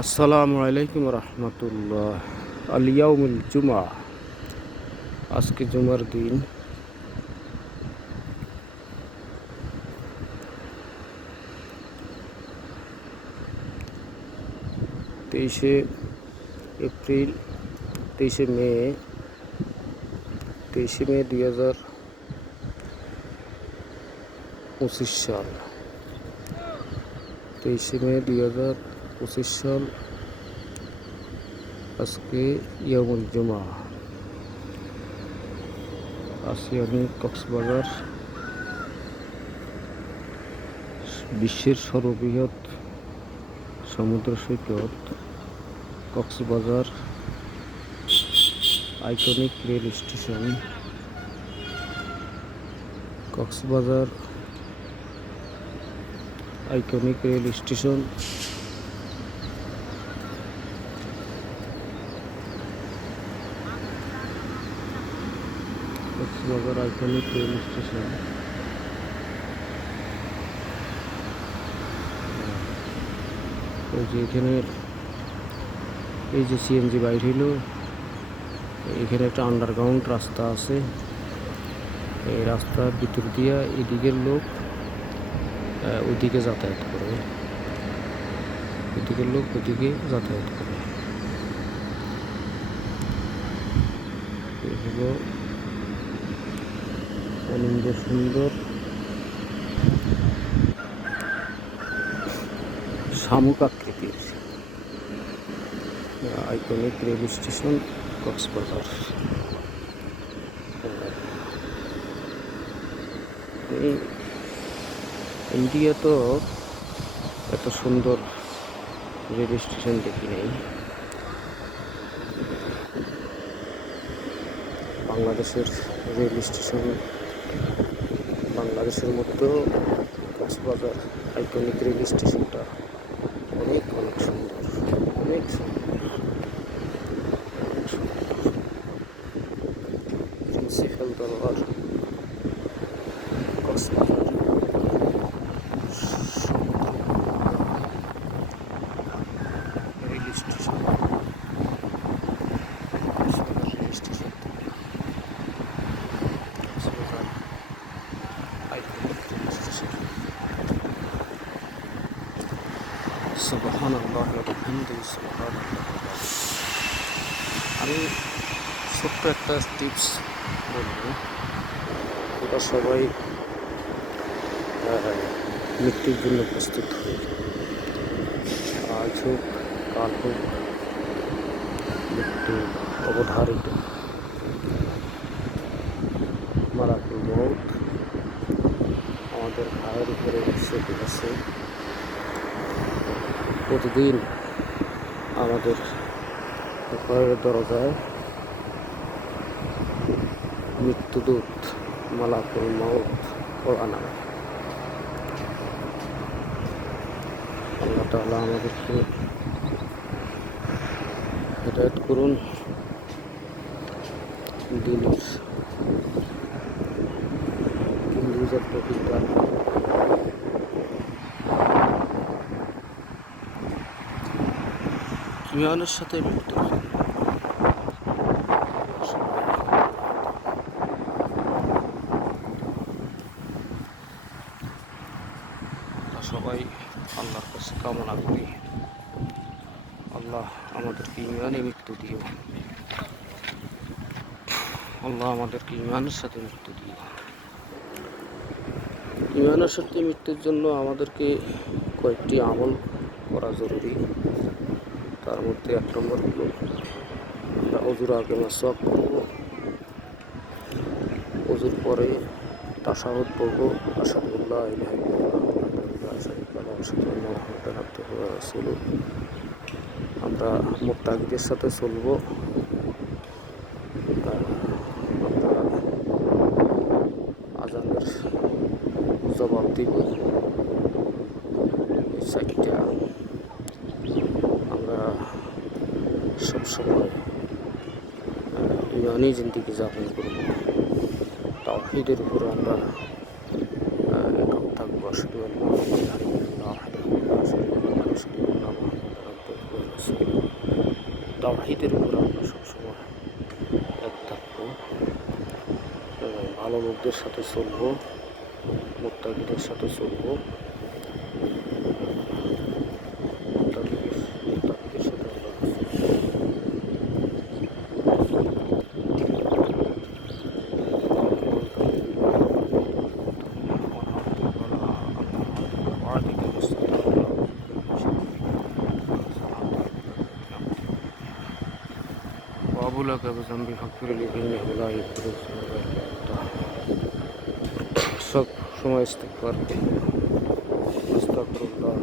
আসসালামু আলাইকুম রহমতুল্লাহ। আলিয়াউমুল জুমা, আজকে জুমার দিন। তেইশে এপ্রিল, তেইশে মে 2025 সাল। 23শে মে 2025 সাল, আজকে ইয়ামুল জুমা। আছি আমি কক্সবাজার, বিশ্বের সর্ববৃহৎ সমুদ্র সৈকত Cox's Bazar iconic rail station. Cox's Bazar iconic rail station Cox's Bazar iconic rail station. ওই যে এখানে এই যে সিএনজি বাইর হইল, এখানে একটা আন্ডারগ্রাউন্ড রাস্তা আছে। এই রাস্তার ভিতর দিয়া এদিকের লোক ওইদিকে যাতায়াত করে, ওইদিকের লোক ওইদিকে যাতায়াত করে। এগুলো অনিন্দ সুন্দর শামুক আকৃতির iconic rail station Cox's Bazar. India তো এত সুন্দর রেল স্টেশন দেখি নাই। বাংলাদেশের রেল স্টেশন, বাংলাদেশের মধ্যেও কক্সবাজার আইকনিক রেল স্টেশনটা অনেক অনেক সুন্দর, অনেক সুন্দর। প্রিন্সিপাল দরবার Cox's Bazar rail station. Rail station থেকে কক্সবাজার আইকনিক রেল স্টেশন। সুবহানাল্লাহ ওয়া বিহামদিহি সুবহানাল্লাহ। আমি ছোট্ট একটা টিপস বলবো, ওরা সবাই মৃত্যুর জন্য প্রস্তুত হই। আজ হোক কাল হোক, মৃত্যু অবধারিত। মালাকুল মউত আমাদের ঘায়ের উপরে চেপে গেছে। প্রতিদিন আমাদের ঘরের দরজায় মৃত্যুদূত মালাকুল মউত পড়া নামে। আল্লাহ তাআলা আমাদেরকে হেদায়েত করুন, দিনের বুঝার তৌফিক দান করুন। ইমানের সাথে মৃত্যু সবাই আল্লাহর কাছে কামনা করি, আল্লাহ আমাদেরকে ইমানে মৃত্যু দিও, আল্লাহ আমাদেরকে ইমানের সাথে মৃত্যু দিও। ইমানের সাথে মৃত্যুর জন্য আমাদেরকে কয়েকটি আমল করা জরুরি। তার মধ্যে 1 নম্বর হলো আমরা অজুর আগে মাসওয়াক করব, অজুর পরে তাশাহুদ পড়ব, আশহাদু আল্লা ইলাহা ইল্লাল্লাহ আশহাদু আন্না মুহাম্মাদান আবদুহু ওয়া রাসূলুহু। আমরা মুত্তাকিদের সাথে চলব, আমরা আজানের জবাব দিব। এই 4টা আমরা সবসময় ইমানি জিন্দেগি যাপন করব। তাওহীদের উপরে আমরা একক থাকবো। আশহাদু আল্লা ইলাহা ইল্লাল্লাহ ওয়াহদাহু লা শারীকা লাহু ওয়া আশহাদু আন্না মুহাম্মাদান আবদুহু ওয়া রাসূল। তাওহীদের উপর আমরা সবসময় এক থাকবো, ভালো লোকদের সাথে চলবো, মুত্তাকিদের সাথে চলবো, মুত্তাকিদের সাথে আমরা وأبو لك بذنبي فاغفر لي فإنه لا يغفر الذنوب إلا أنت সব সময় ইস্তেগফার করি। আস্তাগফিরুল্লাহ।